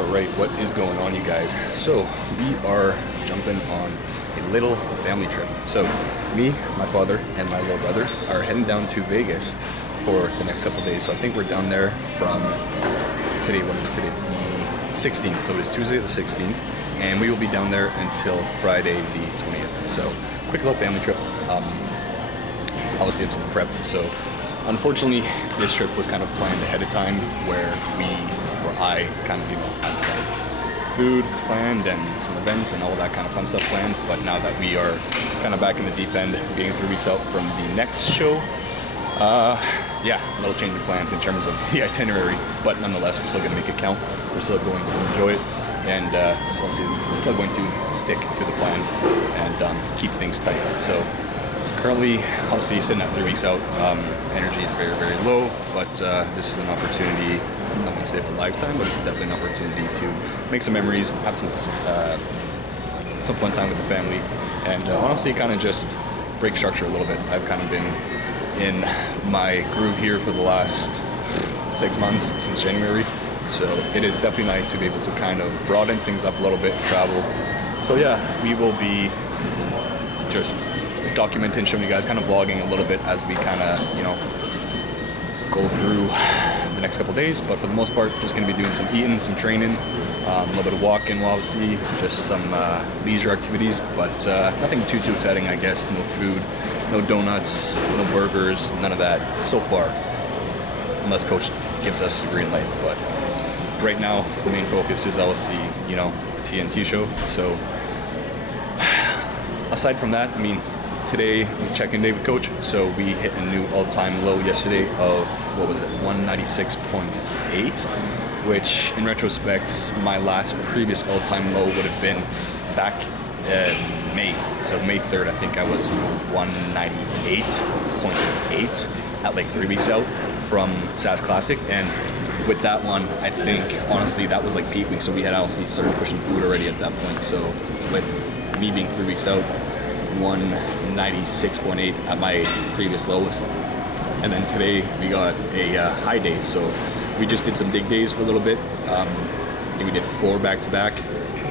Alright, what is going on, you guys? So, we are jumping on a little family trip. So, me, my father, and my little brother are heading down to Vegas for the next couple of days. So, I think we're down there from today, what is it today? The 16th. So, it is Tuesday the 16th, and we will be down there until Friday the 20th. So, quick little family trip. Obviously, it's in the prep. So, unfortunately, this trip was kind of planned ahead of time where I kind of, had some food planned and some events and all that kind of fun stuff planned. But now that we are kind of back in the deep end, being 3 weeks out from the next show, a little change of plans in terms of the itinerary. But nonetheless, we're still going to make it count. We're still going to enjoy it. And still going to stick to the plan and keep things tight. So currently, obviously, sitting at 3 weeks out, energy is very, very low. But this is an opportunity, I wouldn't say of a lifetime, but it's definitely an opportunity to make some memories, have some fun time with the family, and honestly, kind of just break structure a little bit. I've kind of been in my groove here for the last 6 months, since January, so it is definitely nice to be able to kind of broaden things up a little bit, travel. So yeah, we will be just documenting, showing you guys, kind of vlogging a little bit as we kind of, go through the next couple days. But for the most part, just going to be doing some eating, some training, a little bit of walking, obviously, just some leisure activities, but nothing too exciting, I guess. No food, no donuts, no burgers, none of that so far, unless Coach gives us a green light. But right now, the main focus is obviously, the TNT show. So aside from that, today was check-in day with Coach, so we hit a new all-time low yesterday of, 196.8, which in retrospect, my previous all-time low would have been back in May. So May 3rd, I think I was 198.8 at like 3 weeks out from SAS Classic, and with that one, I think, honestly, that was like peak week, so we had obviously started pushing food already at that point. So with me being 3 weeks out, 196.8 at my previous lowest, and then today we got a high day, so we just did some dig days for a little bit. I think we did 4 back-to-back,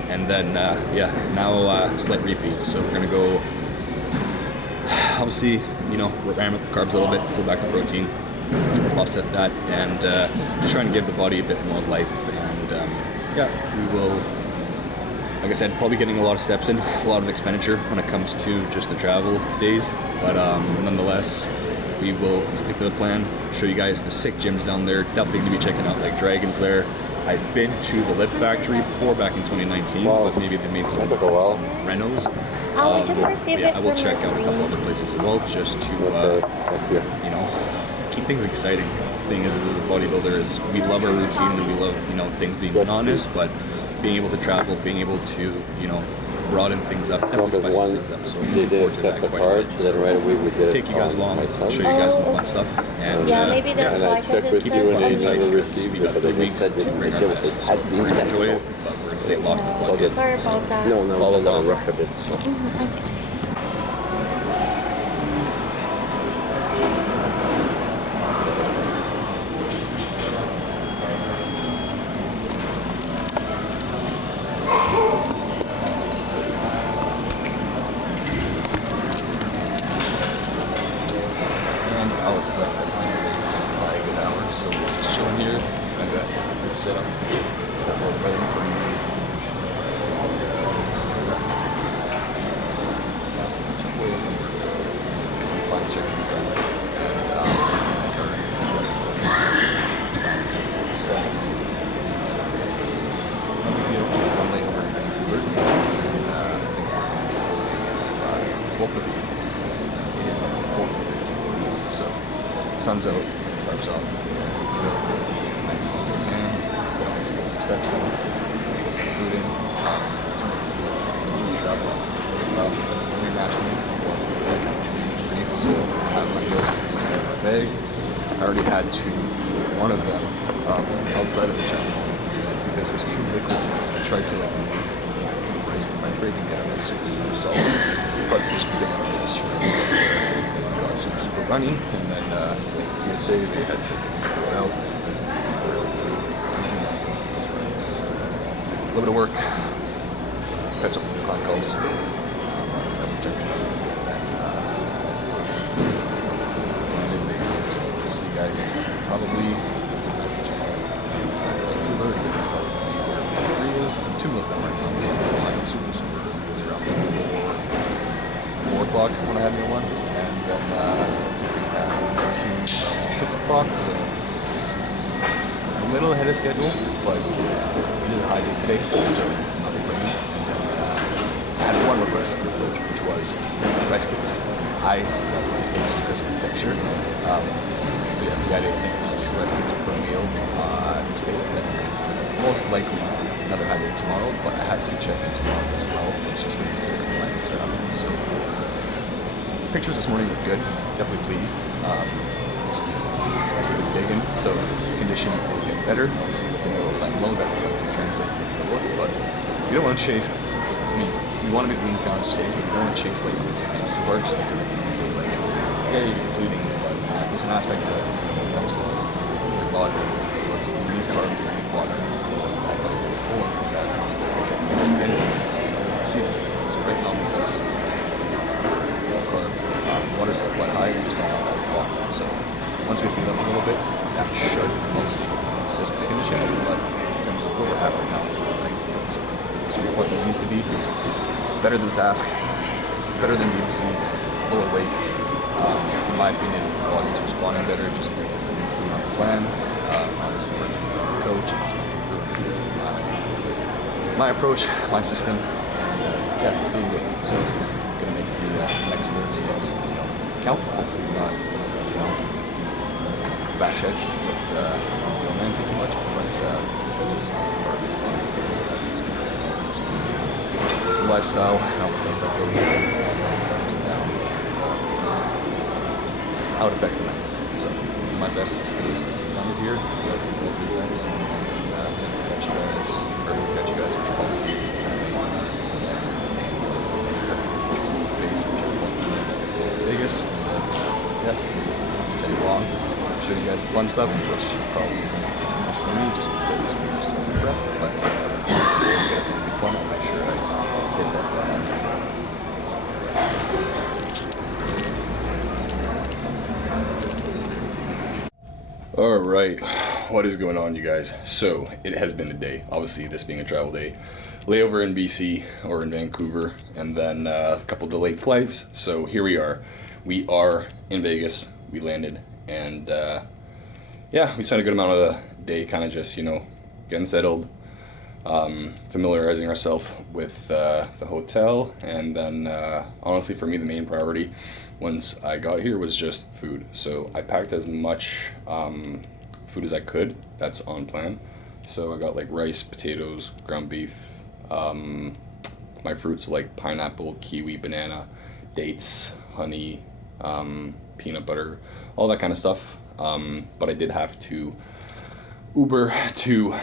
and then now slight refeed. So we're gonna go, obviously, we're ramming up the carbs a little bit, go back to protein, offset that, and just trying to give the body a bit more life. And we will, like I said, probably getting a lot of steps in, a lot of expenditure when it comes to just the travel days. But nonetheless, we will stick to the plan, show you guys the sick gyms down there. Definitely going to be checking out like Dragon's Lair. I've been to the Lift Factory before back in 2019, but maybe they made some renos. I will check out a couple other places as well, just to keep things exciting. The thing is as a bodybuilder, is we love our routine and we love things being monotonous, but being able to travel, being able to broaden things up, definitely spices things up. So I'm looking forward to that quite a bit. So take you guys along, show you guys some fun stuff, and maybe that's why, because it keep you tight, because we got 3 weeks to bring our best. So we're gonna enjoy it, but we're gonna stay locked and plugged in. Sorry about that. Follow along. Rush a bit. Okay. So we're just chilling here. I got set up. Got a little ready for me. Get some plain chickens done. One layover in Vancouver. And I think we're going to be able to do this by 12:30. It is like 4 degrees. So sun's out, carbs off. Nice tan, get some steps in, get some food in, travel. Internationally, brief, so I have my meals in my bag. I already had one of them outside of the channel because it was too liquid. I tried to make my craving get it super solid, but just because of the surroundings everywhere, it got super runny, and then TSA, they had to pull it out. little bit of work, catch up with some client calls, check-ins, and in Vegas. So we'll see you guys probably. Uber, because it's probably where 3 is. 2 meals that weren't on super it was around like 4 o'clock when I had meal 1, and then we had to 6 o'clock. So a little ahead of schedule, but it is a high day today, so not complaining. And then I had one request for the coach, which was rice cakes. I love rice cakes just because of the texture. So yeah, he had it, I think it was 2 rice cakes per meal today, and then most likely another high day tomorrow, but I had to check in tomorrow as well. It's just going to be a different planning setup. So pictures this morning were good, definitely pleased. I said with bacon, so condition is getting better. Obviously with the noodles I'm low, that's going to translate to the look, but we don't want to chase, I mean, we want to make lean calories chase, but we don't want to chase like it's grams too hard just because at the end of the day, like, yeah, you're depleting, but there's an aspect that when it comes to your body, you need carbs, you need water, all us to go forward from that consideration. And skin, to see that. So right now, because carb, water stuff quite high, we just don't have that water. So once we feed up a little bit, that should mostly assist with the condition, but in terms of where we're at right now, so we're what we need to be. Better than SASK, better than DDC, lower weight. In my opinion, the body's responding better just due to the new food on the plan. Obviously, working with the coach, and it's going to improve my approach, my system, and yeah, feeling good. So, going to make the next 4 days, count. Hopefully, not, bash heads with managing too much, but this is just part of the lifestyle and all the stuff that goes ups and downs and how it affects the next. So my best is to sit down here, let me go for you guys, and catch you guys, or catch you guys, which are probably Vegas. Yeah, take it long. Show you guys the fun stuff, which probably won't be too much for me just because we're so prep, but get up to the big fun. I'll make sure I get that done on time. All right, what is going on, you guys? So it has been a day, obviously this being a travel day, layover in BC or in Vancouver, and then a couple delayed flights. So here we are in Vegas. We landed, and yeah, we spent a good amount of the day kind of just getting settled, familiarizing ourselves with the hotel, and then honestly for me the main priority once I got here was just food. So I packed as much food as I could that's on plan. So I got like rice, potatoes, ground beef, my fruits like pineapple, kiwi, banana, dates, honey, peanut butter, all that kind of stuff. But I did have to Uber to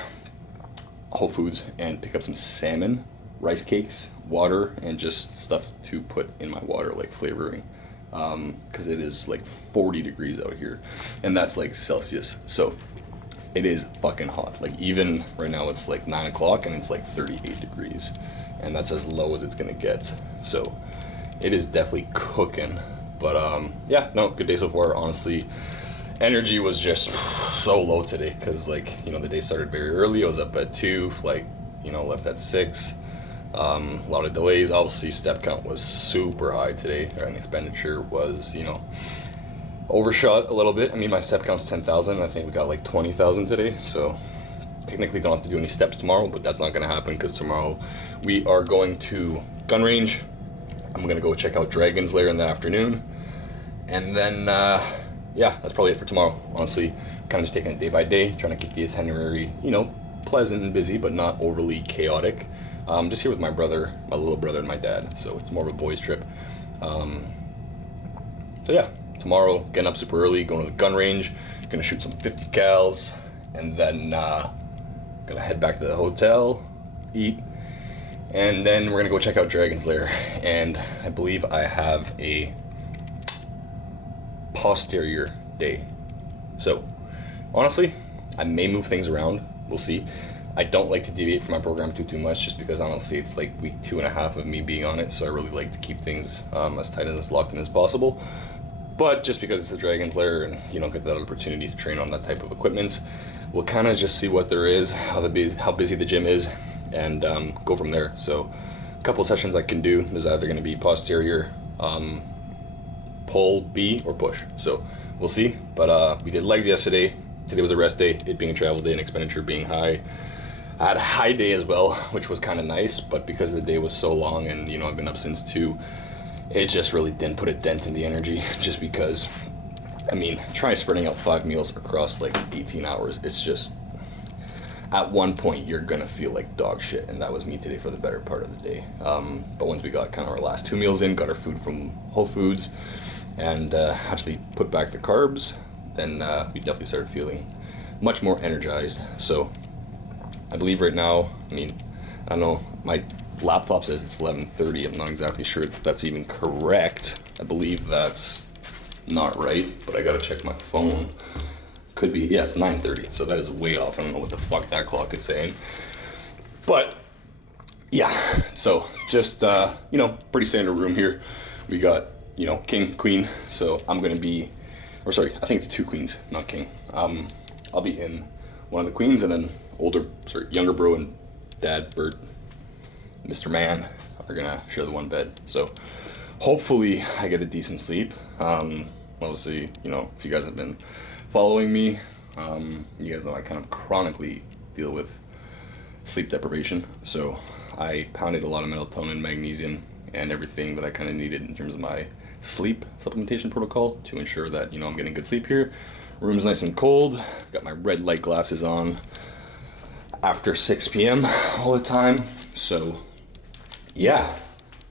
Whole Foods and pick up some salmon, rice cakes, water, and just stuff to put in my water, like flavoring, because it is like 40 degrees out here, and that's like Celsius, so it is fucking hot. Like even right now it's like 9 o'clock and it's like 38 degrees, and that's as low as it's gonna get, so it is definitely cooking. But yeah, no, good day so far. Honestly, energy was just so low today because the day started very early. I was up at 2, flight left at 6. A lot of delays. Obviously step count was super high today, and expenditure was overshot a little bit. I mean, my step count's 10,000. I think we got like 20,000 today, so technically don't have to do any steps tomorrow, but that's not going to happen because tomorrow we are going to gun range. I'm going to go check out Dragon's Lair in the afternoon, and then yeah, that's probably it for tomorrow. Honestly, kind of just taking it day by day, trying to keep the itinerary, pleasant and busy, but not overly chaotic. Just here with my brother, my little brother, and my dad, so it's more of a boys trip. So yeah, tomorrow, getting up super early, going to the gun range, gonna shoot some 50 cals, and then gonna head back to the hotel, eat, and then we're gonna go check out Dragon's Lair. And I believe I have a posterior day. So honestly, I may move things around. We'll see. I don't like to deviate from my program too much, just because honestly it's like week 2.5 of me being on it, so I really like to keep things as tight and as locked in as possible. But just because it's the Dragon's Lair and you don't get that opportunity to train on that type of equipment, we'll kind of just see what there is, how busy the gym is, and go from there. So a couple sessions I can do. There's either going to be posterior pull B or push. So we'll see. But we did legs yesterday. Today was a rest day, it being a travel day and expenditure being high. I had a high day as well, which was kind of nice, but because the day was so long and you know I've been up since 2, it just really didn't put a dent in the energy, just because, I mean, try spreading out 5 meals across like 18 hours. It's just, at one point you're gonna feel like dog shit, and that was me today for the better part of the day. But once we got kind of our last 2 meals in, got our food from Whole Foods, and actually put back the carbs, then we definitely started feeling much more energized. So I believe right now, I mean, I don't know, my laptop says it's 11:30. I'm not exactly sure if that's even correct. I believe that's not right, but I gotta check my phone. Could be, yeah, it's 9:30, so that is way off. I don't know what the fuck that clock is saying. But yeah, so just you know, pretty standard room here. We got, you know, king, queen, so I'm gonna be, or sorry, I think it's 2 queens, not king. I'll be in one of the queens, and then younger bro and dad, Bert, Mr. Man, are gonna share the one bed. So hopefully I get a decent sleep. Obviously, you know, if you guys have been following me, you guys know I kind of chronically deal with sleep deprivation. So I pounded a lot of melatonin, magnesium, and everything that I kind of needed in terms of my sleep supplementation protocol to ensure that, you know, I'm getting good sleep here. Room's nice and cold. Got my red light glasses on after 6 p.m. all the time. So yeah,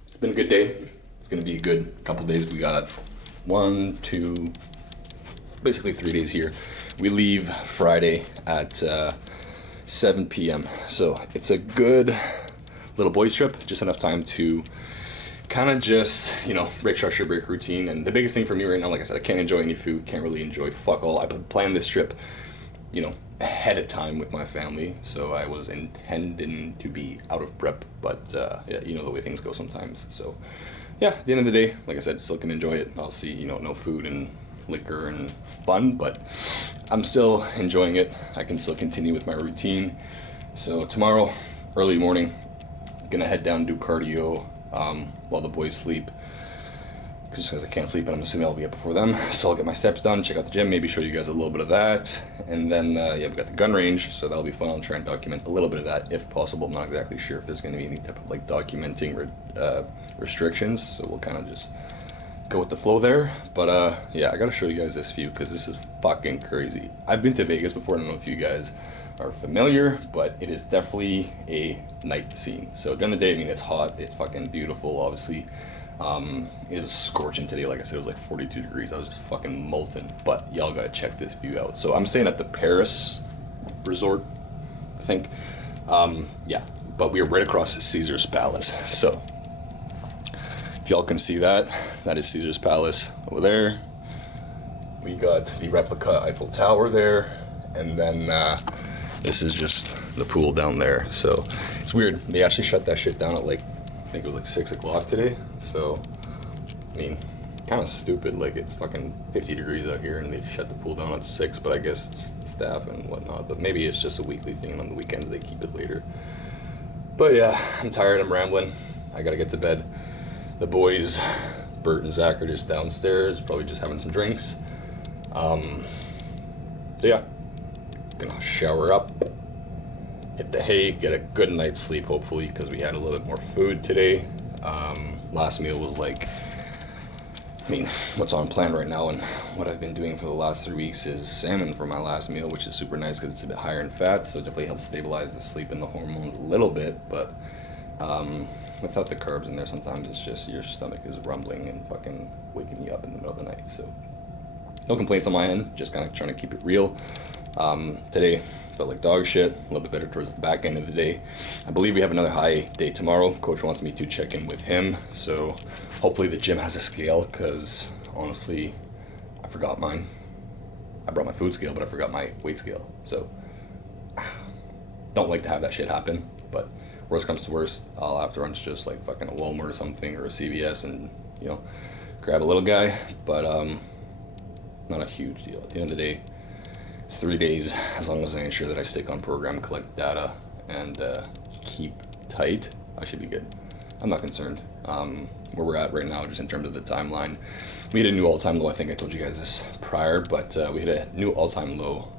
it's been a good day. It's gonna be a good couple days. We got 1, 2, basically 3 days here. We leave Friday at 7 p.m. So it's a good little boys trip, just enough time to kind of just, you know, break structure, break routine. And the biggest thing for me right now, like I said, I can't enjoy any food, can't really enjoy fuck all. I planned this trip, you know, ahead of time with my family, so I was intending to be out of prep, but yeah, you know the way things go sometimes. So yeah, at the end of the day, like I said, still can enjoy it. I'll see, you know, no food and liquor and fun, but I'm still enjoying it. I can still continue with my routine. So tomorrow, early morning, gonna head down and do cardio while the boys sleep, just because I can't sleep, and I'm assuming I'll be up before them. So I'll get my steps done, check out the gym, maybe show you guys a little bit of that, and then yeah, we got the gun range, so that'll be fun. I'll try and document a little bit of that if possible. I'm not exactly sure if there's going to be any type of like documenting restrictions, so we'll kind of just go with the flow there. But yeah, I gotta show you guys this view because this is fucking crazy. I've been to Vegas before. I don't know if you guys are familiar, but it is definitely a night scene. So during the day, I mean, it's hot, it's fucking beautiful, obviously. It was scorching today. Like I said, it was like 42 degrees. I was just fucking molten. But y'all gotta check this view out. So I'm staying at the Paris resort, I think. Yeah, but we are right across Caesar's Palace. So if y'all can see that, that is Caesar's Palace over there. We got the replica Eiffel Tower there, and then this is just the pool down there. So it's weird. They actually shut that shit down at like, I think it was like 6 o'clock today. So, I mean, kind of stupid. Like, it's fucking 50 degrees out here and they shut the pool down at 6, but I guess it's staff and whatnot. But maybe it's just a weekly thing, and on the weekends they keep it later. But yeah, I'm tired, I'm rambling. I gotta get to bed. The boys, Bert and Zach, are just downstairs, probably just having some drinks. So yeah, gonna shower up, hit the hay, get a good night's sleep hopefully, because we had a little bit more food today. Last meal was like, I mean, what's on plan right now and what I've been doing for the last 3 weeks is salmon for my last meal, which is super nice because it's a bit higher in fat, so it definitely helps stabilize the sleep and the hormones a little bit. But without the carbs in there, sometimes it's just your stomach is rumbling and fucking waking you up in the middle of the night. So no complaints on my end, just kind of trying to keep it real. Today felt like dog shit, a little bit better towards the back end of the day. I believe we have another high day tomorrow. Coach wants me to check in with him, so hopefully the gym has a scale, because honestly, I forgot mine. I brought my food scale, but I forgot my weight scale. So don't like to have that shit happen, but worst comes to worst, I'll have to run to just like fucking a Walmart or something or a CVS and, you know, grab a little guy, but not a huge deal. At the end of the day, it's 3 days. As long as I ensure that I stick on program, collect data, and keep tight, I should be good. I'm not concerned. Where we're at right now, just in terms of the timeline, we hit a new all-time low. I think I told you guys this prior, but we hit a new all-time low,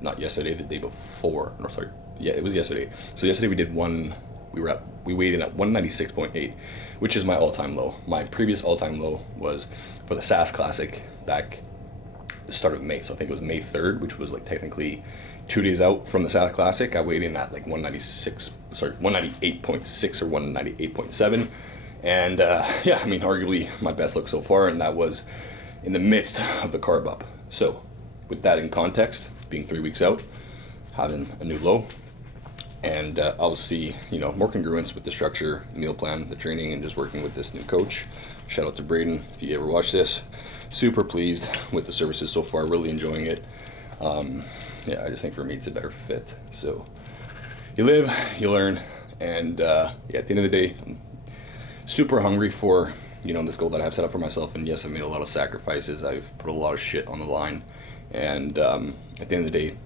not yesterday, the day before. No, sorry. Yeah, it was yesterday. So yesterday we did we weighed in at 196.8, which is my all-time low. My previous all-time low was for the SAS Classic back the start of May. So I think it was May 3rd, which was like technically 2 days out from the SAS Classic. I weighed in at like 198.6 or 198.7. And yeah, I mean, arguably my best look so far, and that was in the midst of the carb up. So with that in context, being 3 weeks out, having a new low, and obviously, you know, more congruence with the structure, meal plan, the training, and just working with this new coach. Shout out to Braden if you ever watch this. Super pleased with the services so far, really enjoying it. Yeah, I just think for me it's a better fit. So you live, you learn, and yeah, at the end of the day, I'm super hungry for, you know, this goal that I have set up for myself. And yes, I've made a lot of sacrifices. I've put a lot of shit on the line, and at the end of the day,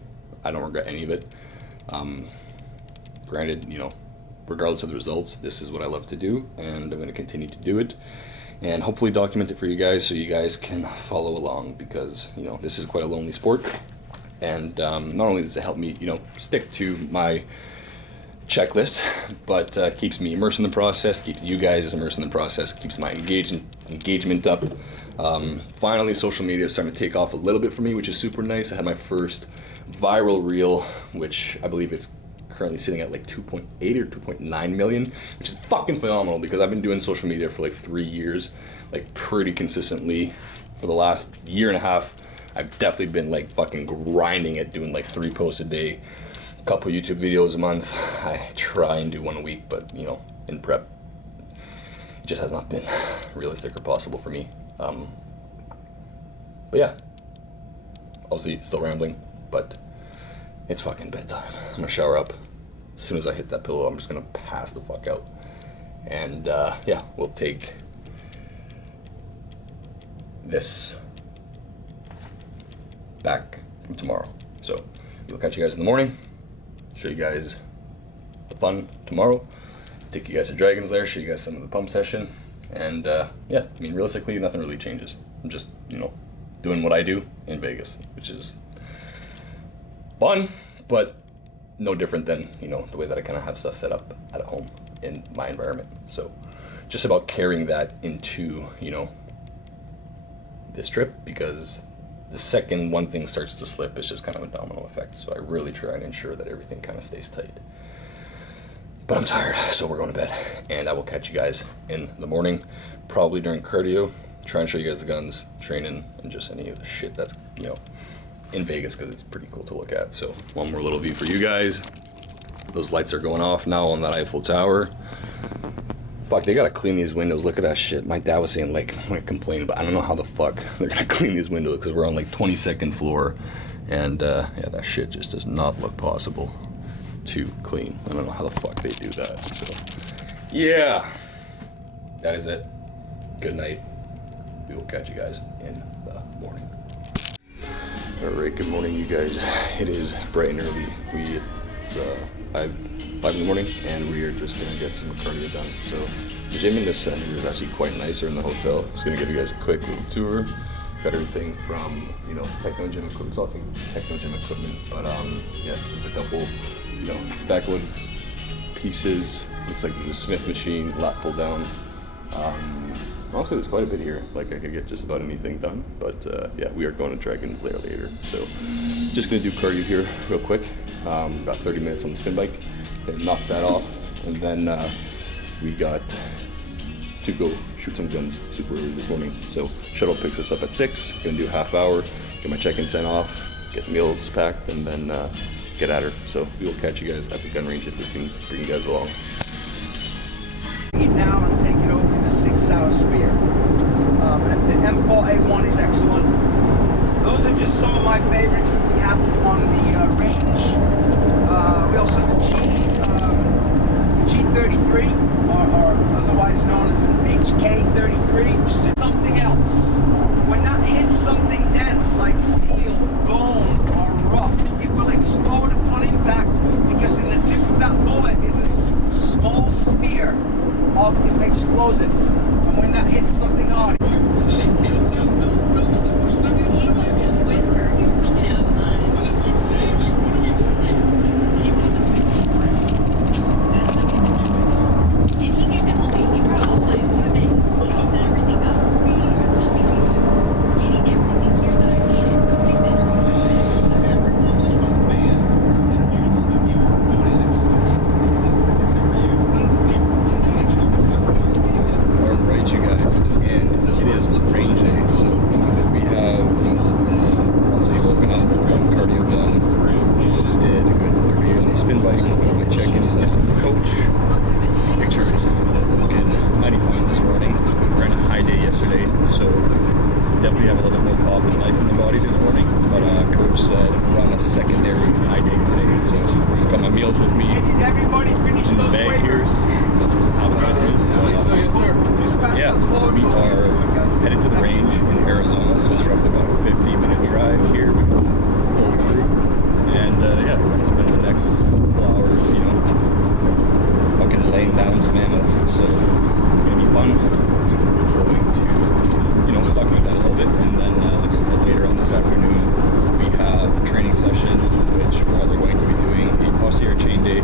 I don't regret any of it. Granted, you know, regardless of the results, this is what I love to do, and I'm going to continue to do it, and hopefully document it for you guys so you guys can follow along, because, you know, this is quite a lonely sport. And not only does it help me, you know, stick to my checklist, but keeps me immersed in the process, keeps you guys immersed in the process, keeps my engagement up. Finally, social media is starting to take off a little bit for me, which is super nice. I had my first viral reel, which I believe it's currently sitting at like 2.8 or 2.9 million, which is fucking phenomenal, because I've been doing social media for like 3 years, like pretty consistently. For the last year and a half, I've definitely been like fucking grinding at doing like 3 posts a day, a couple YouTube videos a month. I try and do 1 a week, but you know, in prep, it just has not been realistic or possible for me. But yeah, obviously still rambling, but it's fucking bedtime. I'm gonna shower up. As soon as I hit that pillow, I'm just gonna pass the fuck out. And yeah, we'll take this back from tomorrow. So we'll catch you guys in the morning, show you guys the fun tomorrow, take you guys to Dragon's Lair, show you guys some of the pump session, and yeah, I mean, realistically, nothing really changes. I'm just, you know, doing what I do in Vegas, which is fun, but no different than, you know, the way that I kind of have stuff set up at home in my environment. So just about carrying that into, you know, this trip, because the second one thing starts to slip, it's just kind of a domino effect. So I really try and ensure that everything kind of stays tight. But I'm tired, so we're going to bed, and I will catch you guys in the morning, probably during cardio, try and show you guys the guns, training, and just any of the shit that's, you know, in Vegas, because it's pretty cool to look at. So one more little view for you guys. Those lights are going off now on that Eiffel Tower. Fuck, they gotta clean these windows. Look at that shit. My dad was saying, like, I'm gonna complain, but I don't know how the fuck they're gonna clean these windows, because we're on like 22nd floor, and yeah, that shit just does not look possible to clean. I don't know how the fuck they do that. So yeah, that is it. Good night. We will catch you guys in the morning. Alright, good morning, you guys. It is bright and early. It's 5 in the morning, and we are just gonna get some cardio done. So the gym in this center is actually quite nicer in the hotel. Just gonna give you guys a quick little tour. Got everything from, you know, techno gym equipment. It's all techno gym equipment, but yeah, there's a couple, you know, stack wood pieces. Looks like there's a Smith machine, lat pull down. Also, there's quite a bit here. Like, I could get just about anything done, but yeah, we are going to Dragon's Lair later. So just gonna do cardio here real quick. Got 30 minutes on the spin bike. Gonna knock that off, and then we got to go shoot some guns super early this morning. So shuttle picks us up at 6. Gonna do a half hour, get my check-in sent off, get meals packed, and then get at her. So we will catch you guys at the gun range if we can bring you guys along. Now I'm taking over the 6 Sauer Spear. The M4A1 is excellent. Those are just some of my favorites that we have on the range. We also in bike, going to check inside the coach. Pictures looking mighty fine this morning. Ran a high day yesterday, so definitely have a little bit more pop and life in the body this morning. But coach said run a secondary high day today, so got my meals with me. Did everybody finish In the those bag here. waivers? That's supposed to happen right now. Just pass Yeah, that forward. we are headed to the range in Arizona, so it's roughly about a 50-minute drive here. We got full crew, and yeah, we're gonna spend the next couple hours, you know, fucking laying down some ammo. So it's gonna be fun. Going to, you know, document that a little bit, and then like I said, later on this afternoon we have a training session, which we're either going to be doing a posse or chain day,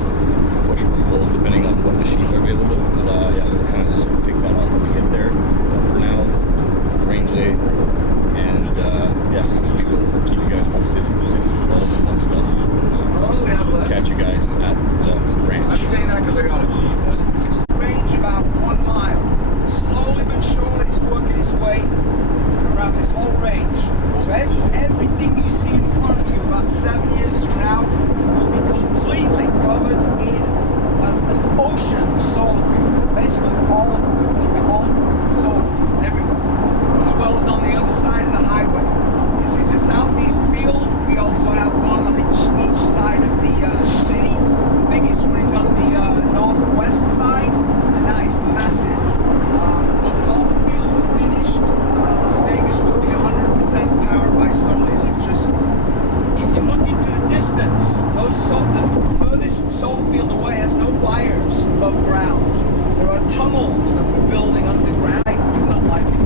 push or pull, depending on what machines are available. But yeah, we'll kind of just pick that off when we get there. But for now, it's the range day, and yeah, we will keep you guys posted with all the fun stuff. Catch you guys at the ranch. I'm saying that because I got it. Range about 1 mile. Slowly but surely it's working its way around this whole range. So everything you see in front of you about 7 years from now will be completely covered in an ocean of solar fields. Basically it's all solar everywhere, as well as on the other side of the highway. This is a southeast field. We also have one on each side of the city. The biggest one is on the northwest side, and that is massive. Once all the fields are finished, Las Vegas will be 100% powered by solar electricity. If you look into the distance, the furthest solar field away has no wires above ground. There are tunnels that we're building underground. I do not like it.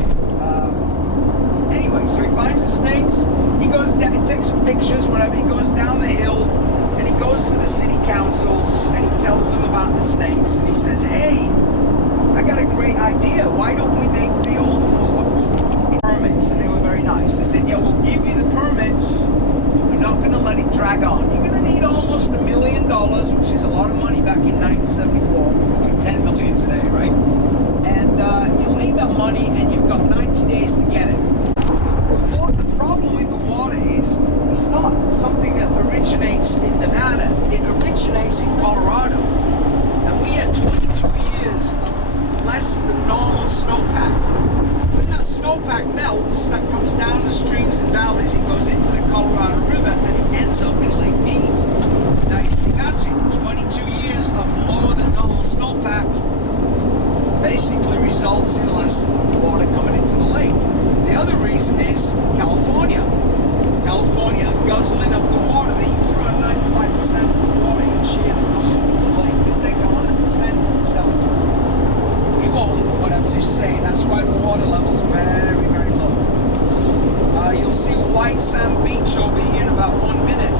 Anyway, so he finds the snakes, he goes down, he takes some pictures, whatever, he goes down the hill, and he goes to the city council, and he tells them about the snakes, and he says, hey, I got a great idea, why don't we make the old fort permits? And they were very nice. They said, yeah, we'll give you the permits, but we're not going to let it drag on. You're going to need almost $1 million, which is a lot of money back in 1974, probably 10 million today, right? And you'll need that money, and you've got 90 days to get it. The problem with the water is it's not something that originates in Nevada. It originates in Colorado. And we had 22 years of less than normal snowpack. When that snowpack melts, that comes down the streams and valleys, it goes into the Colorado River, and it ends up in Lake Mead. Now, you imagine 22 years of lower than normal snowpack basically results in less water coming into the lake. The other reason is California. California guzzling up the water. They use around 95% of the water each year that comes into the lake. They take 100% and sell it to them. We won't, but I'm just saying that's why the water level's very, very low. You'll see White Sand Beach over here in about 1 minute.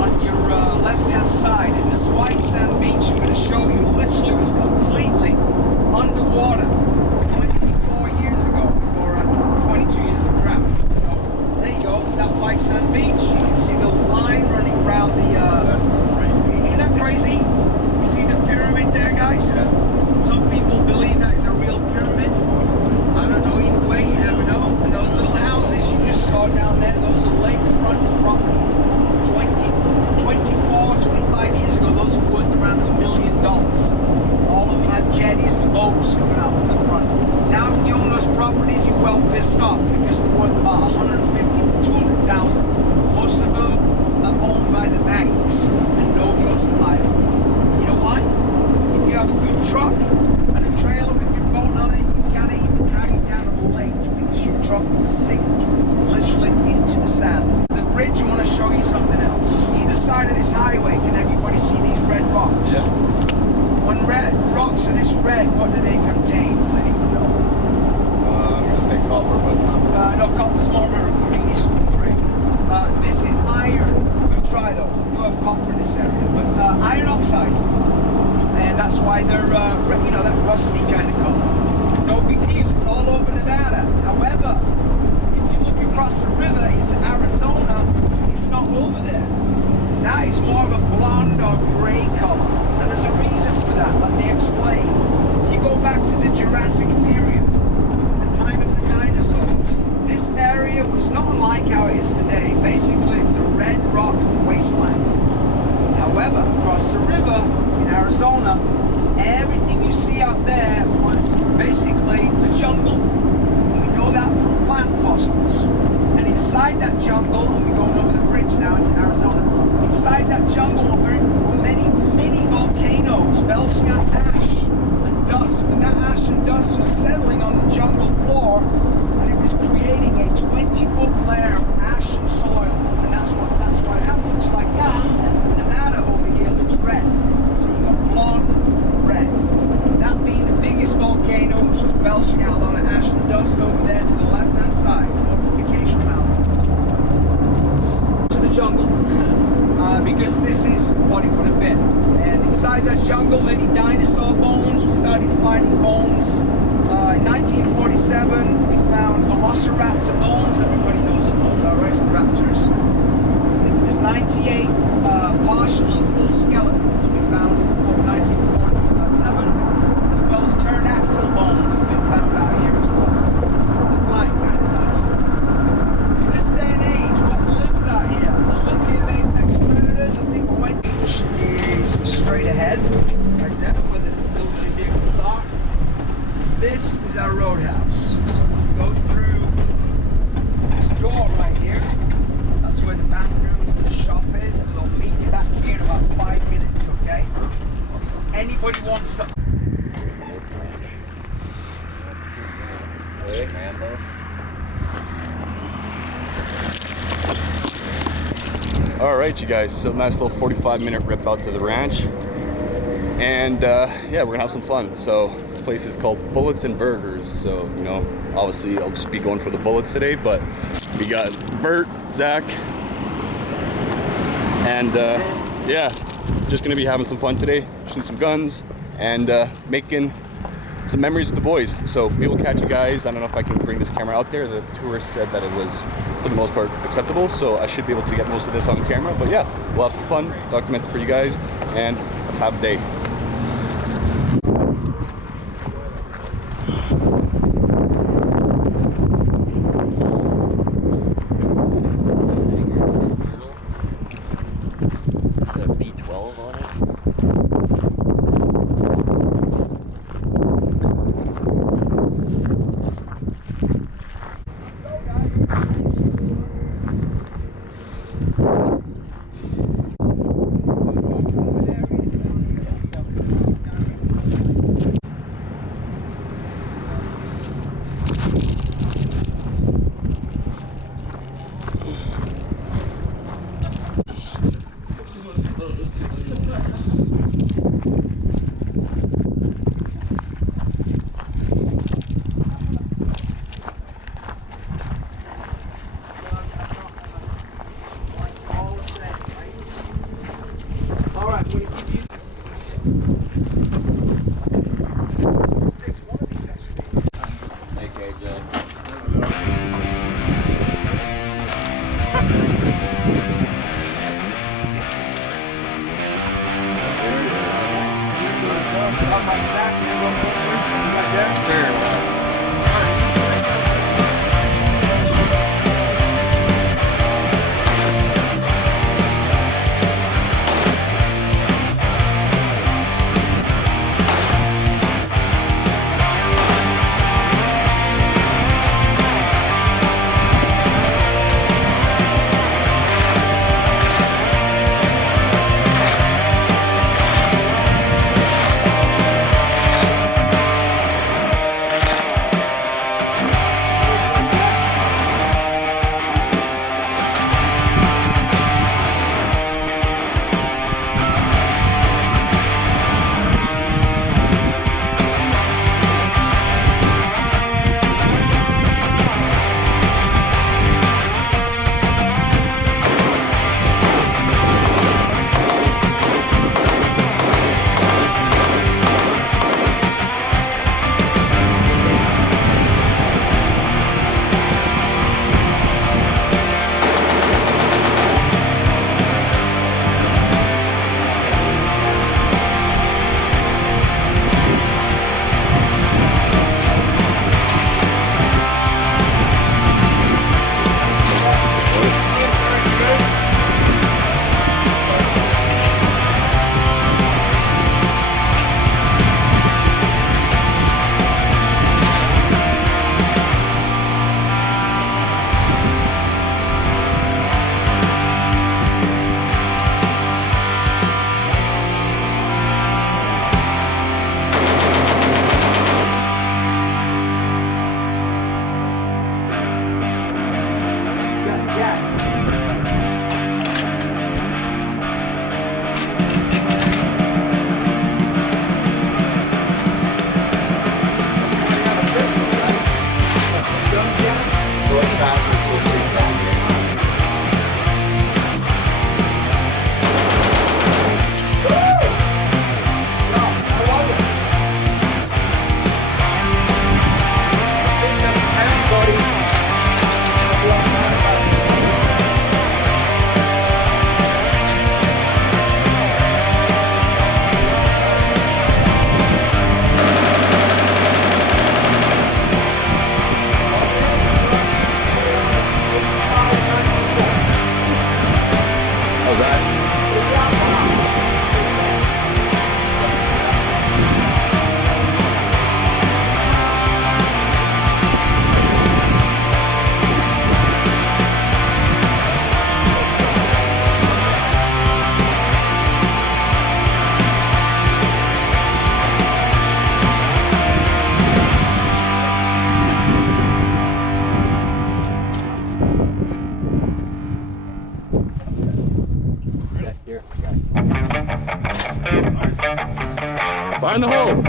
On your left-hand side, in this White Sand Beach, I'm going to show you, literally was completely underwater 24 years ago before 22 years of drought. So there you go, that White Sand Beach. You can see the line running around the. Isn't that crazy? You see the pyramid there, guys? Yeah. Some people believe that is a real pyramid. I don't know, either way, you never know. And those little houses you just saw down there, those are lakefront property. 24, 25 years ago, those were worth around $1 million. All of them had jetties and boats coming out from the front. Now, if you own those properties, you're well pissed off because they're worth about $150,000 to $200,000. Most of them are owned by the banks, and nobody wants to buy them. You know why? If you have a good truck and a trailer with your boat on it, you can't even drag it down to the lake because your truck will sink literally into the sand. The bridge, I want to show you something else. Either side of this highway, can everybody see these red rocks? Yeah. When rocks are this red, what do they contain? Does anyone know? I'm going to say copper, but it's not. No, copper's more of a greenish gray. This is iron. Good try though. We do have copper in this area, but iron oxide. And that's why they're, you know, that rusty kind of color. No big deal. It's all over Nevada. However, if you look across the river into Arizona, it's not over there. That is more of a blonde or gray color. And there's a reason for that. Let me explain. If you go back to the Jurassic period, the time of the dinosaurs, this area was not unlike how it is today. Basically, it was a red rock wasteland. However, However, across the river in Arizona, everything you see out there was basically a jungle. And we know that from plant fossils. And inside that jungle, and we're going over the bridge now into Arizona, inside that jungle were many mini volcanoes belching out ash and dust. And that ash and dust was settling on the jungle floor, and it was creating a 20-foot layer of ash and soil. And that's why that looks like that. And Nevada over here looks red. So we've got blonde, red. That being the biggest volcano, which was belching out a lot of ash and dust over there to the left-hand side, Fortification Mountain. To the jungle. Because this is what it would have been. And inside that jungle, many dinosaur bones. We started finding bones. In 1947, we found Velociraptor bones. Everybody knows what those are, right? Raptors. I think it was 98 partial and full skeletons we found in 1947, as well as pterodactyl bones have been found out here as well. From the flying kind of dinosaur. In this day and age, what lives out here? The litany of apex predators. I think White Beach is straight ahead, right there, where the military vehicles are. This is our roadhouse. So we go through this door right here. That's where the bathrooms and the shop is, and they'll meet you back here in about 5 minutes, okay? Anybody wants to... All right, you guys, so nice little 45-minute rip out to the ranch. And yeah, we're gonna have some fun. So this place is called Bullets and Burgers. So, you know, obviously I'll just be going for the bullets today, but we got Bert, Zach, and yeah, just gonna be having some fun today, shooting some guns and making some memories with the boys. So we will catch you guys. I don't know if I can bring this camera out there. The tourist said that it was, for the most part, acceptable. So I should be able to get most of this on camera. But yeah, we'll have some fun, document it for you guys, and let's have a day. Find the hole.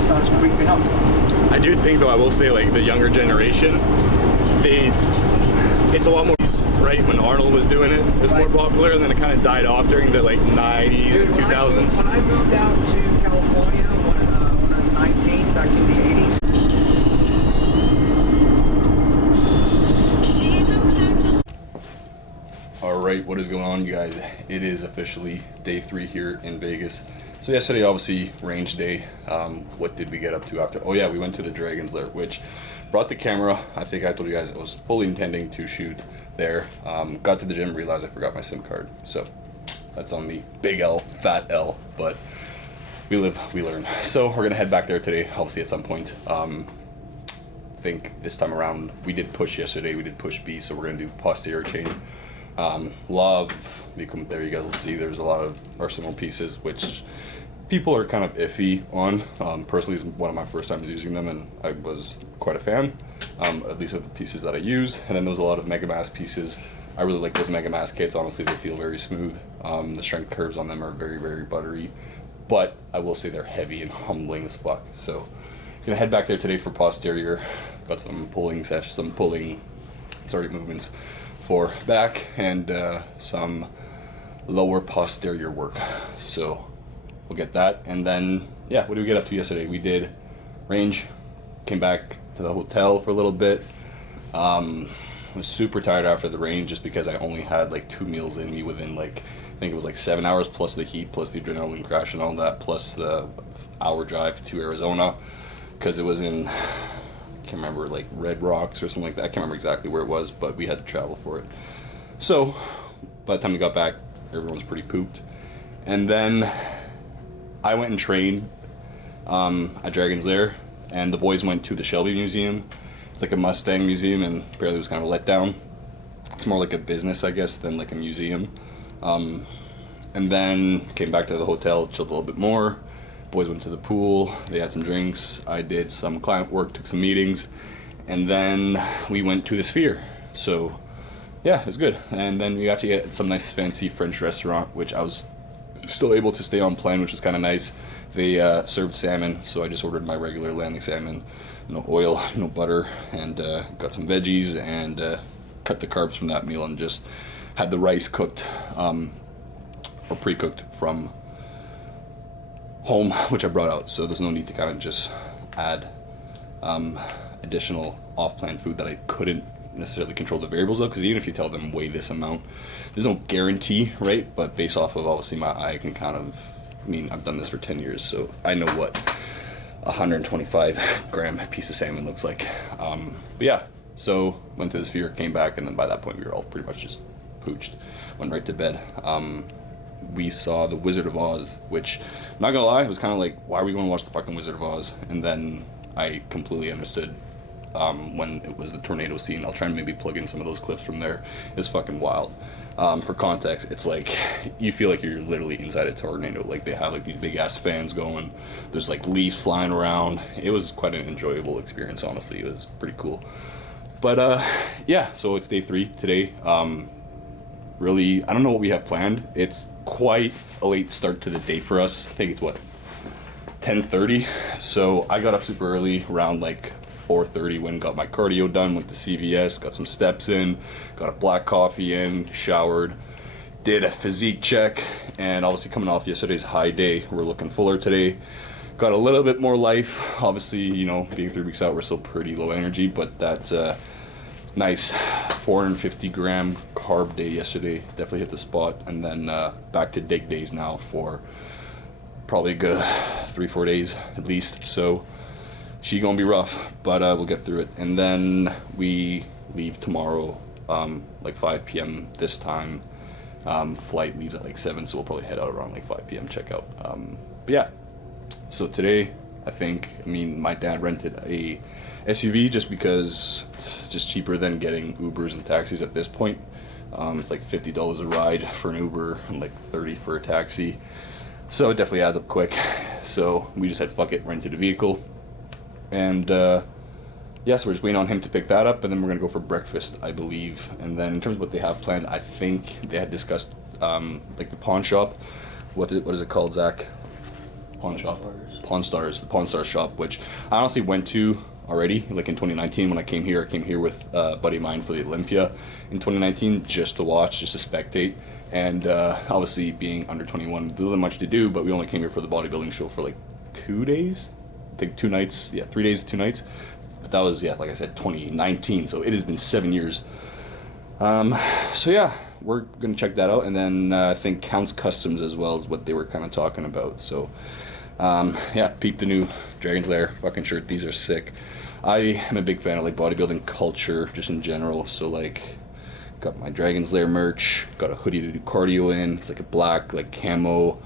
Starts creeping up. I do think, though, I will say, like, the younger generation, it's a lot more, right, when Arnold was doing it, it was more popular, and then it kind of died off during the, like, 90s Dude, and when 2000s. When I moved out to California when I was 19, back in the 80s, Alright, what is going on, you guys? It is officially day 3 here in Vegas. So yesterday, obviously, range day. What did we get up to after? Oh yeah, we went to the Dragon's Lair, which brought the camera. I think I told you guys I was fully intending to shoot there. Got to the gym, realized I forgot my SIM card. So that's on me. Big L, fat L, but we live, we learn. So we're gonna head back there today, obviously at some point. Think this time around, we did push yesterday, we did push B, so we're gonna do posterior chain. Love, there you guys will see there's a lot of arsenal pieces which people are kind of iffy on. Personally, it's one of my first times using them, and I was quite a fan, at least of the pieces that I use. And then there's a lot of Megamask pieces. I really like those Megamask kits. Honestly, they feel very smooth. The strength curves on them are very, very buttery, but I will say they're heavy and humbling as fuck. So gonna head back there today for posterior. Got some pulling sessions, some pulling, movements for back, and some lower posterior work. So we'll get that, and then yeah, what did we get up to yesterday? We did range, came back to the hotel for a little bit. I was super tired after the range just because I only had like 2 meals in me within, like, I think it was like 7 hours, plus the heat, plus the adrenaline crash and all that, plus the hour drive to Arizona, because it was in, I can't remember, like Red Rocks or something like that. I can't remember exactly where it was, but we had to travel for it. So by the time we got back, everyone was pretty pooped. And then I went and trained at Dragon's Lair, and the boys went to the Shelby Museum. It's like a Mustang museum, and apparently it was kind of a letdown. It's more like a business, I guess, than like a museum. And then came back to the hotel, chilled a little bit more. Boys went to the pool, they had some drinks, I did some client work, took some meetings, and then we went to the Sphere. So yeah, it was good. And then we actually had some nice fancy French restaurant, which I was still able to stay on plan, which was kind of nice. They served salmon, so I just ordered my regular Atlantic salmon, no oil, no butter, and got some veggies, and cut the carbs from that meal, and just had the rice cooked or pre-cooked from home, which I brought out, so there's no need to kind of just add additional off-plan food that I couldn't necessarily control the variables of, because even if you tell them weigh this amount, there's no guarantee, right? But based off of obviously my eye, I can kind of, I mean, I've done this for 10 years, so I know what 125 gram piece of salmon looks like. But yeah, so went to the Sphere, came back, and then by that point we were all pretty much just pooched, went right to bed. We saw The Wizard of Oz, which, not gonna lie, it was kind of like, why are we going to watch the fucking Wizard of Oz? And then I completely understood when it was the tornado scene. I'll try and maybe plug in some of those clips from there. It was fucking wild. For context, it's like, you feel like you're literally inside a tornado. Like, they have like these big ass fans going, there's like leaves flying around. It was quite an enjoyable experience, honestly. It was pretty cool. But yeah, so it's day 3 today. really, I don't know what we have planned. It's quite a late start to the day for us. I think it's what, 10:30. So I got up super early, around like 4:30, when got my cardio done, went to CVS, got some steps in, got a black coffee in, showered, did a physique check, and obviously coming off yesterday's high day, we're looking fuller today. Got a little bit more life. Obviously, you know, being 3 weeks out, we're still pretty low energy, but that nice 450 gram carb day yesterday definitely hit the spot. And then back to dig days now for probably a good 3-4 days at least. So she gonna be rough, but we'll get through it. And then we leave tomorrow, like 5 p.m. this time. Flight leaves at like 7, so we'll probably head out around like 5 p.m. checkout. But yeah, so today I mean, my dad rented a SUV just because it's just cheaper than getting Ubers and taxis at this point. It's like $50 a ride for an Uber and like $30 for a taxi, so it definitely adds up quick. So we just said fuck it, rented a vehicle, and yes, we're just waiting on him to pick that up, and then we're gonna go for breakfast, I believe. And then in terms of what they have planned, I think they had discussed like the pawn shop. What is it called, Zach? Pawn shop. Pawn Stars, the Pawn Stars shop, which I honestly went to already, like in 2019 when I came here. I came here with a buddy of mine for the Olympia in 2019, just to watch, just to spectate. And obviously being under 21, there wasn't much to do, but we only came here for the bodybuilding show for like 2 days, I think 2 nights, yeah, 3 days, 2 nights. But that was, yeah, like I said, 2019, so it has been 7 years. So yeah, we're gonna check that out, and then I think Counts Customs as well is what they were kind of talking about. So yeah, peep the new Dragon's Lair fucking shirt. These are sick. I am a big fan of like bodybuilding culture just in general. So like, got my Dragon's Lair merch, got a hoodie to do cardio in. It's like a black like camo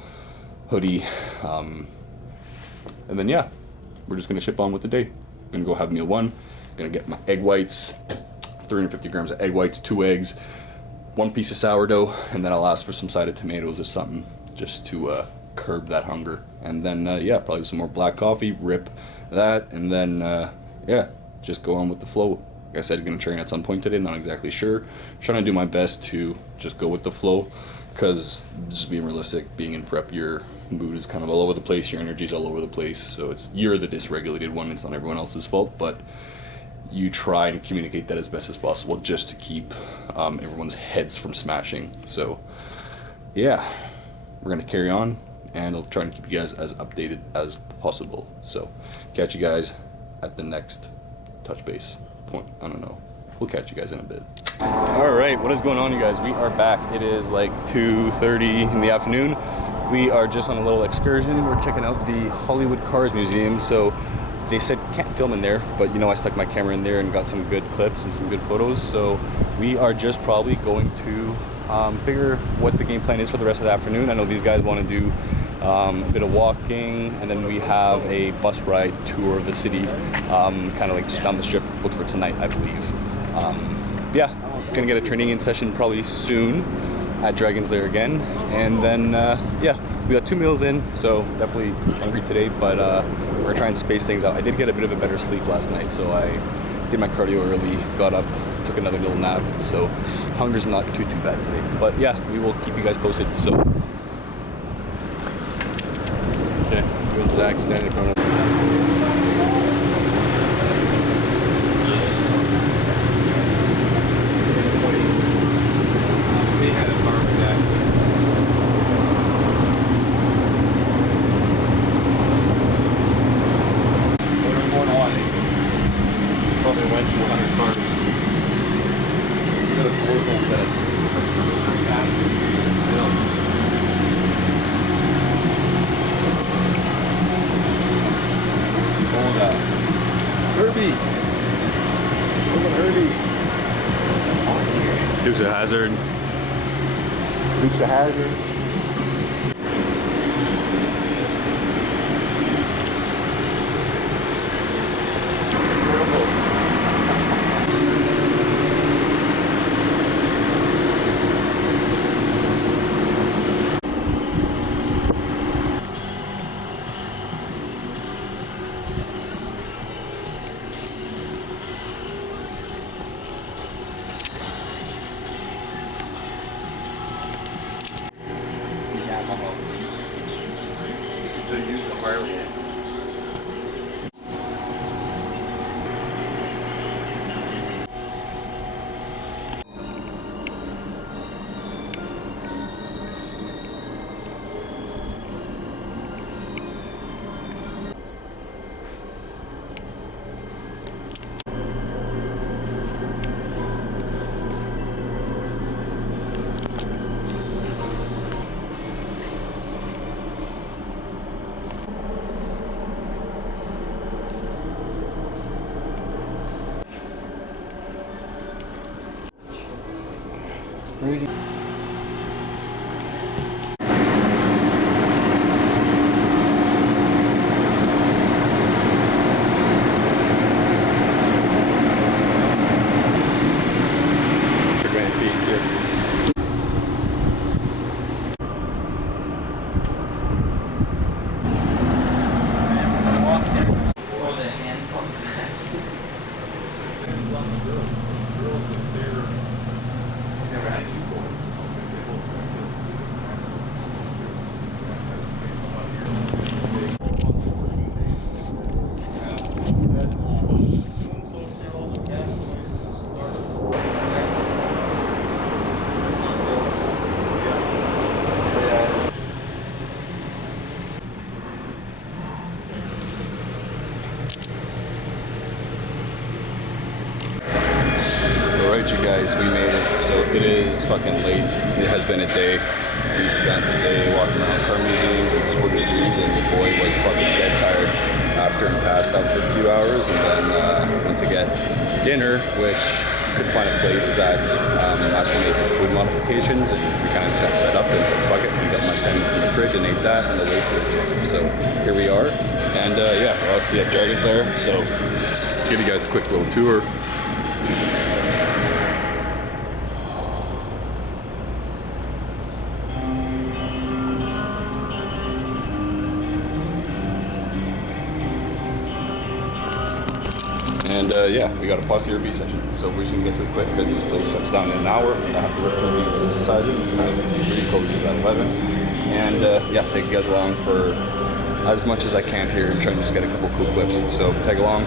hoodie. And then yeah, we're just gonna ship on with the day. Gonna go have meal 1. Gonna get my egg whites, 350 grams of egg whites, 2 eggs, 1 piece of sourdough, and then I'll ask for some side of tomatoes or something just to curb that hunger. And then yeah, probably some more black coffee, rip that, and then yeah, just go on with the flow. Like I said, gonna train at some point today, not exactly sure. Trying to do my best to just go with the flow, because just being realistic, being in prep, your mood is kind of all over the place, your energy's all over the place, so you're the dysregulated one. It's not everyone else's fault, but you try and communicate that as best as possible just to keep everyone's heads from smashing. So yeah, we're gonna carry on, and I'll try and keep you guys as updated as possible. So catch you guys at the next touch base point. I don't know, we'll catch you guys in a bit. All right, what is going on, you guys? We are back. It is like 2:30 in the afternoon. We are just on a little excursion. We're checking out the Hollywood Cars Museum. So they said can't film in there, but you know, I stuck my camera in there and got some good clips and some good photos. So we are just probably going to figure what the game plan is for the rest of the afternoon. I know these guys want to do a bit of walking, and then we have a bus ride tour of the city, kind of like just down the strip, booked for tonight, I believe. Yeah, gonna get a training in session probably soon at Dragon's Lair again, and then yeah, we got 2 meals in, so definitely hungry today, but we're gonna try and space things out. I did get a bit of a better sleep last night, so I did my cardio early, got up, took another little nap, so hunger's not too bad today. But yeah, we will keep you guys posted. So okay, you and Zach stand in front of Dukes of Hazzard. Dukes of Hazzard. Where are we at? Alright, you guys, we made it. So it is fucking late. It has been a day. We spent the day walking around car museums. It was 40 degrees and the boy was fucking dead tired after and passed out for a few hours, and then went to get dinner, which could find a place that last one made food modifications, and we kind of just got fed up and said fuck it. We got my salmon from the fridge and ate that on the way to the gym. So here we are, and yeah, obviously at Dragons there. So give you guys a quick little tour. And yeah, we got a plus ERB session, so we're just gonna get to it quick because this place shuts down in an hour. We're gonna have to return these exercises. It's 9:53, closes at 11. And yeah, take you guys along for as much as I can here and try and just get a couple cool clips. So tag along.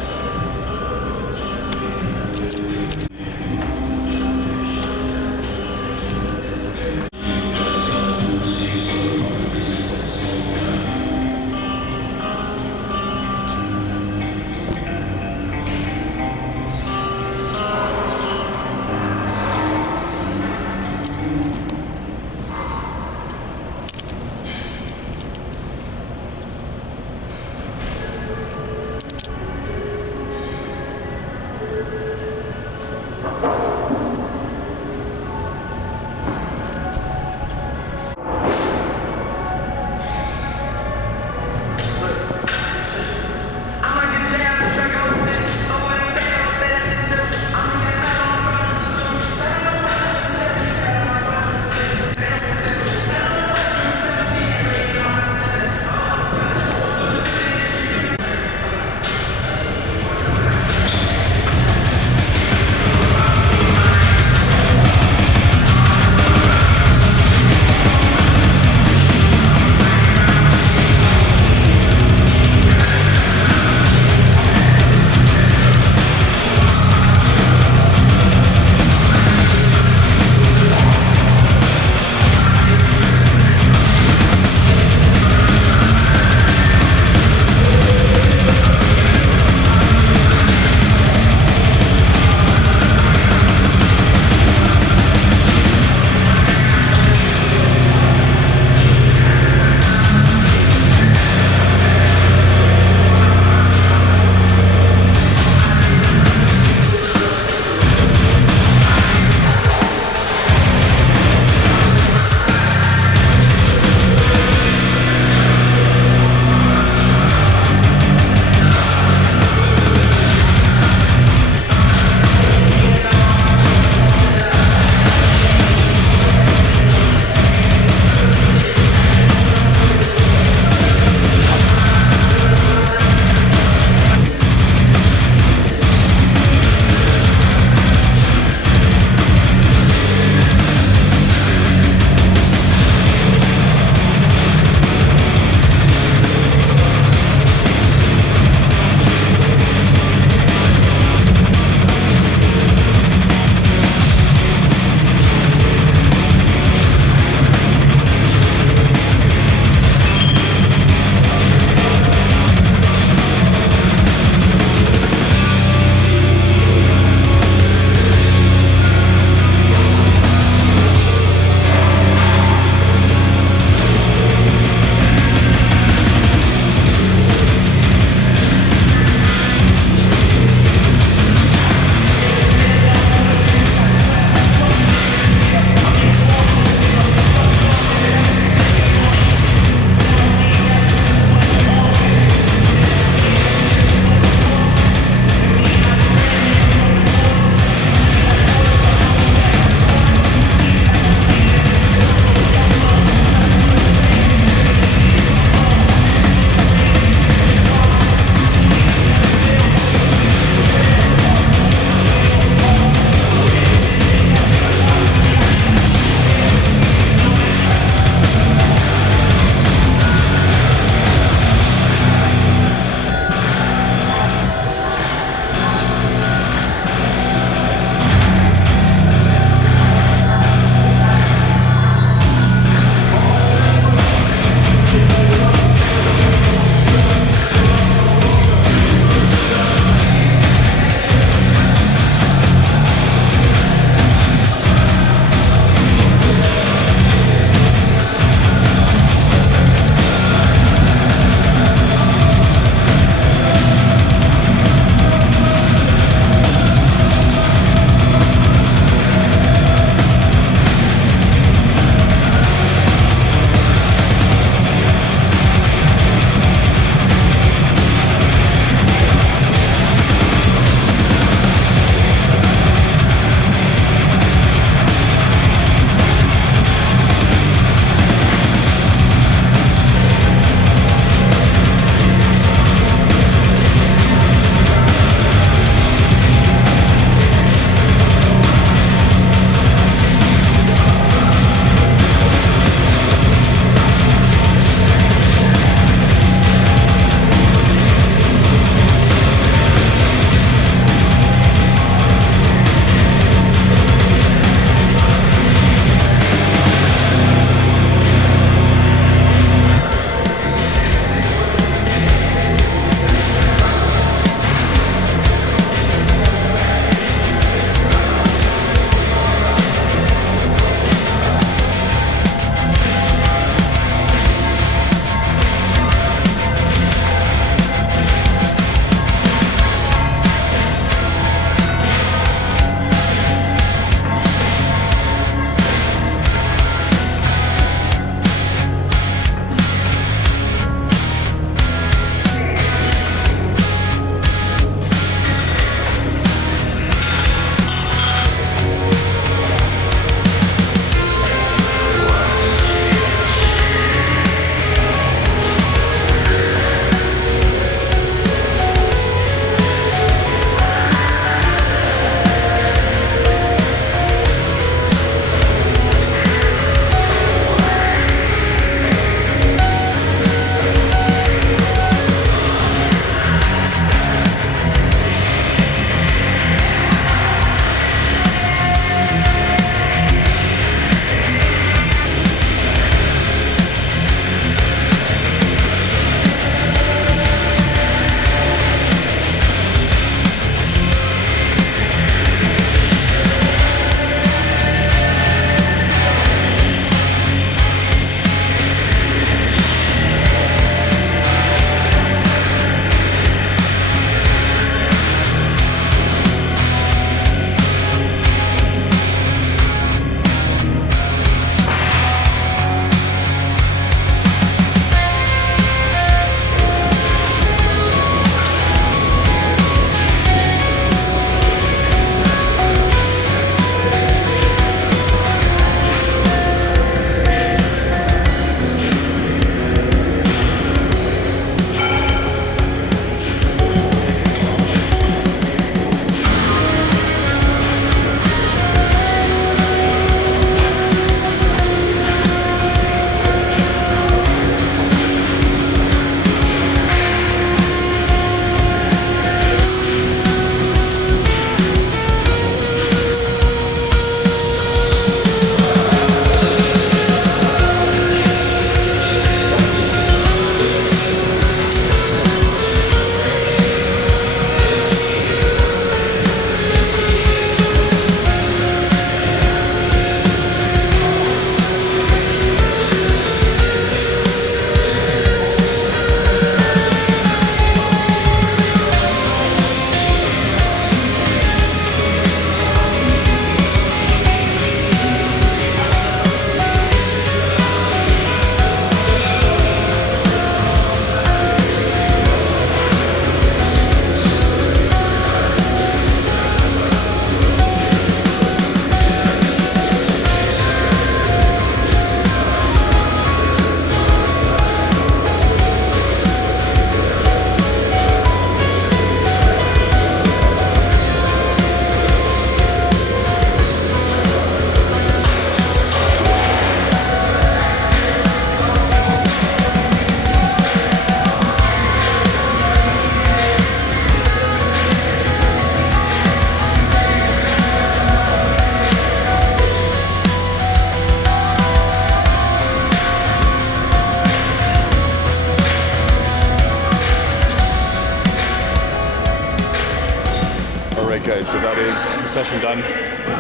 is the session done.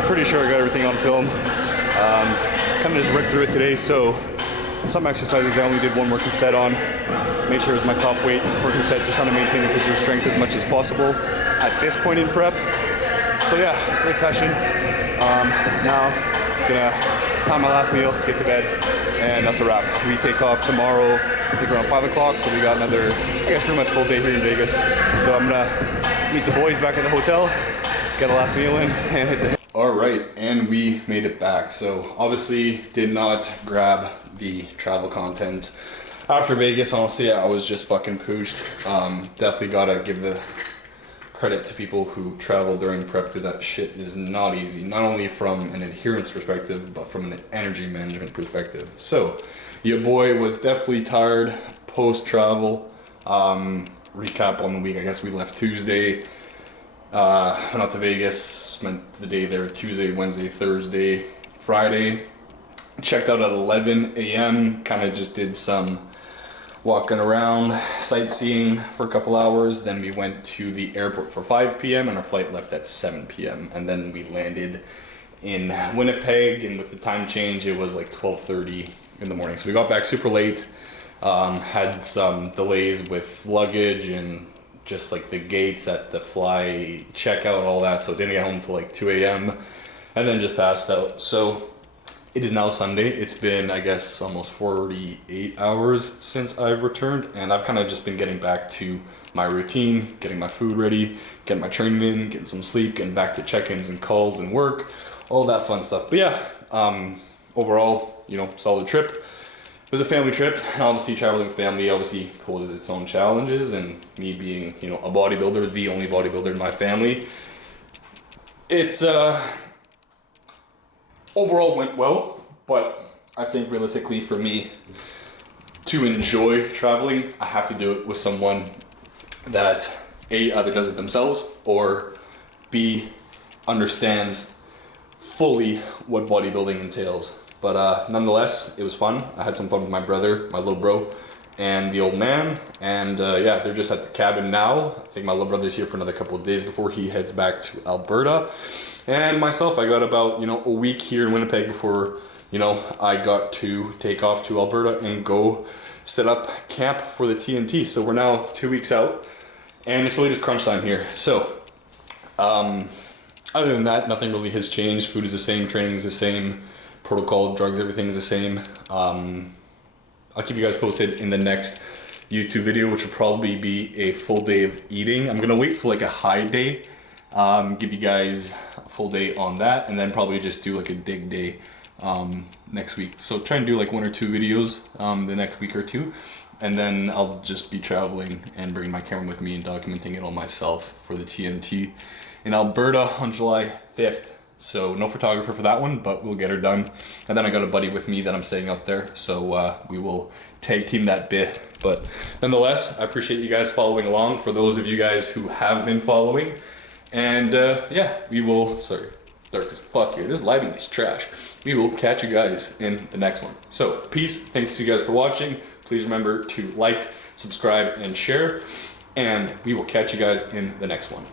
Pretty sure I got everything on film. Kind of just ripped through it today, so some exercises I only did one working set on. Made sure it was my top weight working set, just trying to maintain the physical strength as much as possible at this point in prep. So yeah, great session. Now, gonna have my last meal, get to bed, and that's a wrap. We take off tomorrow, I think around 5 o'clock, so we got another, I guess pretty much full day here in Vegas. So I'm gonna meet the boys back at the hotel, get a last meal in, and hit the... All right, and we made it back. So obviously did not grab the travel content after Vegas. Honestly, I was just fucking pooched. Definitely gotta give the credit to people who travel during prep, because that shit is not easy, not only from an adherence perspective, but from an energy management perspective. So your boy was definitely tired post-travel. Recap on the week, I guess we left Tuesday, went out to Vegas, spent the day there Tuesday, Wednesday, Thursday, Friday. Checked out at 11 a.m, kind of just did some walking around, sightseeing for a couple hours. Then we went to the airport for 5 p.m. and our flight left at 7 p.m. And then we landed in Winnipeg, and with the time change, it was like 12:30 in the morning. So we got back super late, had some delays with luggage and just like the gates at the fly checkout, all that. So didn't get home till like 2 a.m. and then just passed out. So it is now Sunday. It's been, I guess, almost 48 hours since I've returned, and I've kind of just been getting back to my routine, getting my food ready, getting my training in, getting some sleep, getting back to check-ins and calls and work, all that fun stuff. But yeah, overall, you know, solid trip. It was a family trip. Obviously, traveling with family obviously poses its own challenges, and me being, you know, a bodybuilder, the only bodybuilder in my family, it's overall went well, but I think realistically for me to enjoy traveling, I have to do it with someone that A, either does it themselves, or B, understands fully what bodybuilding entails. But nonetheless, it was fun. I had some fun with my brother, my little bro, and the old man. And yeah, they're just at the cabin now. I think my little brother's here for another couple of days before he heads back to Alberta. And myself, I got about, you know, a week here in Winnipeg before, you know, I got to take off to Alberta and go set up camp for the TNT. So we're now 2 weeks out, and it's really just crunch time here. So other than that, nothing really has changed. Food is the same, training is the same, protocol, drugs, everything is the same. I'll keep you guys posted in the next YouTube video, which will probably be a full day of eating. I'm gonna wait for like a high day, give you guys a full day on that, and then probably just do like a dig day next week. So try and do like 1 or 2 videos the next week or two, and then I'll just be traveling and bringing my camera with me and documenting it all myself for the TNT in Alberta on July 5th. So no photographer for that one, but we'll get her done. And then I got a buddy with me that I'm staying out there, so we will tag team that bit. But nonetheless, I appreciate you guys following along, for those of you guys who have been following. And yeah, we will, sorry, dark as fuck here. This lighting is trash. We will catch you guys in the next one. So peace, thanks you guys for watching. Please remember to like, subscribe, and share. And we will catch you guys in the next one.